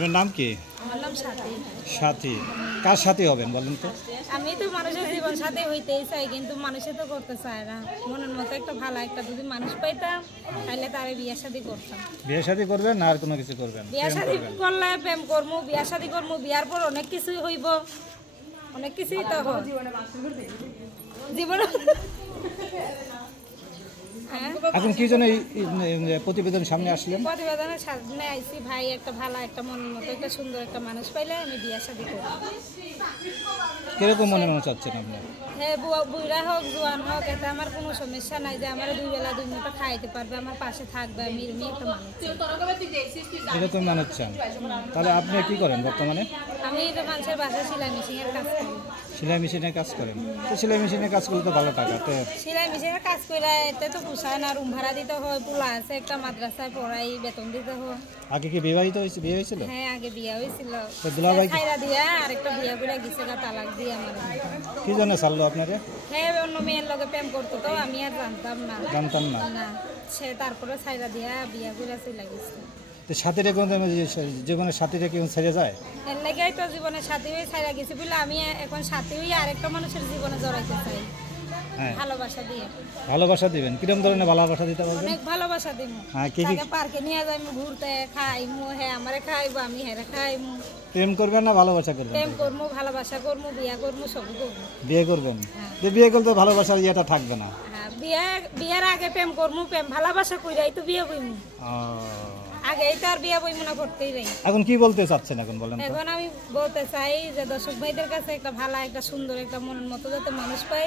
আপনার নাম কি? আমার নাম সাথী। সাথী। কার সাথী হবেন বলেন তো? আমি তো মানুষের জীবন সাথী হইতেই চাই, কিন্তু মানুষে তো করতে চায় না। মনের মতো একটা ভালো একটা যদি মানুষ পাইতাম তাহলে তারে বিয়ে শাদী করতাম। বিয়ে শাদী করবেন না আর কোনো কিছু করবেন? বিয়ে শাদী করলে প্রেম করবো, বিয়ে শাদী করবো, বিয়ার পর অনেক কিছুই হইব, অনেক কিছুই তো হয় জীবনে। এখন কি জন্য প্রতিবেদন সামনে আসলেন? প্রতিবেদনের সামনে আইসি ভাই, একটা ভালো একটা মনের মতো একটা সুন্দর একটা মানুষ পাইলে আমি বিয়ে শাদী করব। কিরকম মনে চাচ্ছেন আপনি? হ্যাঁ, বুড়া হোক জোয়ান হোক, এটা আমার কোনো সমস্যা নাই, যে আমার 2 বেলা 2 মুঠো খাইতে পারবে, আমার পাশে থাকবে, আমি এরকম একটা মানুষ চাই। এরকম মানুষ চান? তাহলে আপনি কি করেন বর্তমানে? আমি তো মানুষের বাসায় সেলাই মেশিনের কাজ করি। সেলাই মেশিনের কাজ করেন? তো সেলাই মেশিনের কাজ করলে তো ভালো টাকা। তো সেলাই মেশিনের কাজ করে এতে তো পোষায় না, রুম ভাড়া দিতে হয়, পোলা আছে একটা, মাদ্রাসায় পড়াই, বেতন দিতে হয়। আগে কি বিবাহিত হয়েছে? বিয়ে হয়েছিল? হ্যাঁ, আগে বিয়ে হয়েছিল, খাইরা দিয়া আরেকটা বিয়ে করে গেছে, তালাক দিয়ে আমার। কি জন্য ছাড়লো আপনাকে? হ্যাঁ, অন্য মেয়ের লগে প্রেম করতো, তো আমি আর জানতাম না। জানতাম না? না, সে তারপরে ছাইরা দিয়া বিয়ে করে চলে গেছে। তো সাথীরা কোন জীবনের সাথীরা কেউ ছেড়ে যায়? এর লেগেই তো জীবনের সাথী হয়ে ছাইরা গেছে বলে আমি এখন সাথী হয়ে আরেকটা মানুষের জীবনে জড়াইতে চাই। হ্যাঁ, ভালোবাসা দিয়ে। ভালোবাসা দিবেন? কিরকম ধরনের ভালোবাসা দিতে পারবেন? অনেক ভালোবাসা দিব। হ্যাঁ, কি কি? পার্কে নিয়ে যাইমু ঘুরতে, খাইমু, হ্যাঁ আমারে খাইবো, আমি হেরে খাইমু। প্রেম করবেন না ভালোবাসা করবেন? প্রেম করবো, ভালোবাসা করবো, বিয়ে করবো, সব করবো। বিয়ে করবেন? যে বিয়ে করলে তো ভালোবাসার ইয়েটা থাকবে না। হ্যাঁ, বিয়ের আগে প্রেম করবো, প্রেম ভালোবাসা কইরাই তো বিয়ে কইমু। আগে তো আর বিয়ে বইমু না, করতেই যাই। এখন কি বলতে চাচ্ছেন এখন বলেন? এখন আমি বলতে চাই যে দর্শক ভাইদের কাছে একটা ভালো একটা সুন্দর একটা মনের মতো যাতে মানুষ পাই,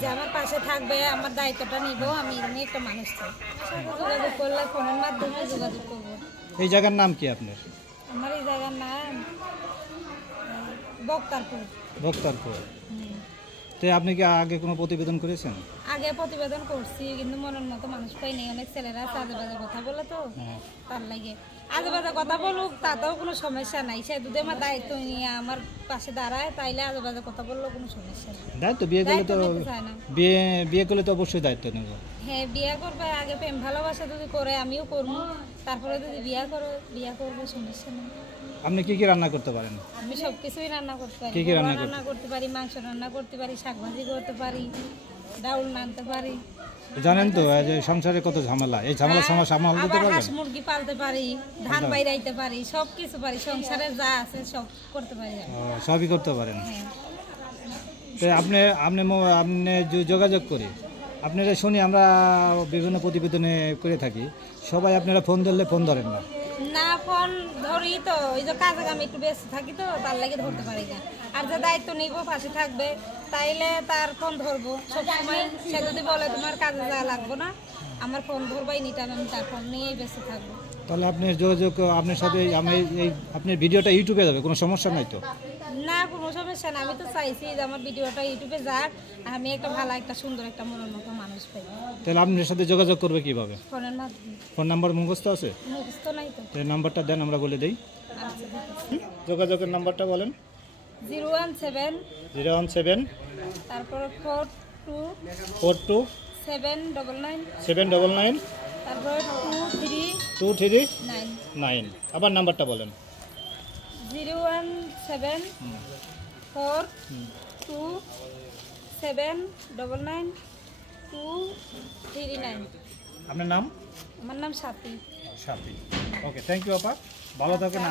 যে আমার পাশে থাকবে, আমার দায়িত্বটা নিব, আমি এরকম একটা মানুষ চাই। যোগাযোগ করলে ফোনের মাধ্যমে যোগাযোগ করবো। এই জায়গার নাম কি আপনার? আমার এই জায়গার নাম বক্তারপুর। বক্তারপুর। তো আপনি কি আগে কোনো প্রতিবেদন করেছেন? আগে প্রতিবেদন করছি, কিন্তু মনের মতো মানুষ পাই নাই। অনেক ছেলেরা আজে বাজে কথা বলে, তো তার লাগে আজে বাজে কথা বলুক, তাতেও কোনো সমস্যা নাই। সে যদি আমার দায়িত্ব নিয়ে আমার পাশে দাঁড়ায়, তাইলে আজে বাজে কথা বললেও কোনো সমস্যা নেই। দায়িত্ব বিয়ে করলে তো বিয়ে করলে তো অবশ্যই দায়িত্ব নেব। হ্যাঁ, বিয়ে করবে, আগে প্রেম ভালোবাসা যদি করে আমিও করবো, তারপরে যদি বিয়ে করবো, সমস্যা নেই। আপনি কি কি রান্না করতে পারেন? আমি সব কিছুই রান্না করতে পারি। কি কি রান্না করতে পারি? মাংস রান্না করতে পারি, শাকভাজি করতে পারি, ডাউল রাঁধতে পারি। জানেন তো যে সংসারে কত ঝামেলা, এই ঝামেলা সামাল দিতে পারবেন? হাঁস মুরগি পালতে পারি, ধান বাইরাইতে পারি, সব কিছু পারি, সংসারে যা আছে সব করতে পারি। সবই করতে পারেন? তো আপনি যোগাযোগ করি, আপনারা শুনি আমরা বিভিন্ন প্রতিবেদনে করে থাকি, সবাই আপনারা ফোন ধরলে ফোন ধরেন না। না, ফোন ধরি তো, ওই যে কাজে আমি একটু ব্যস্ত থাকি, তো তার লাগে ধরতে পারি না। আর যে দায়িত্ব নিব, পাশে থাকবে, তাইলে তার ফোন ধরবো সবসময়। সে যদি বলে তোমার কাজে যাওয়া লাগবো না, আমার ফোন ধরবো, এই নিটাম আমি তার ফোন নিয়েই ব্যস্ত থাকবো। তাহলে আপনার যোগাযোগ, আপনার সাথে আমি আপনার ভিডিওটা ইউটিউবে যাবে, কোনো সমস্যা নাই তো? না, কোনো সমস্যা না। আমি তো চাইছি যে আমার ভিডিওটা ইউটিউবে যাক, আমি একটা ভালো একটা সুন্দর একটা মনের মতো মানুষ পাই। তাহলে আপনার সাথে যোগাযোগ করবে কিভাবে? ফোনের মাধ্যমে। ফোন নাম্বার মুখস্থ আছে? মুখস্থ নাই তো। এই নাম্বারটা দেন, আমরা বলে দিই। যোগাযোগের নাম্বারটা বলেন। 017 তারপর 42 799 তারপর 239। আবার নাম্বারটা বলেন। 017 42 799 239। আপনার নাম? আমার নাম সাথী। সাথী। ওকে, থ্যাংক ইউ আপা, ভালো থাকেন।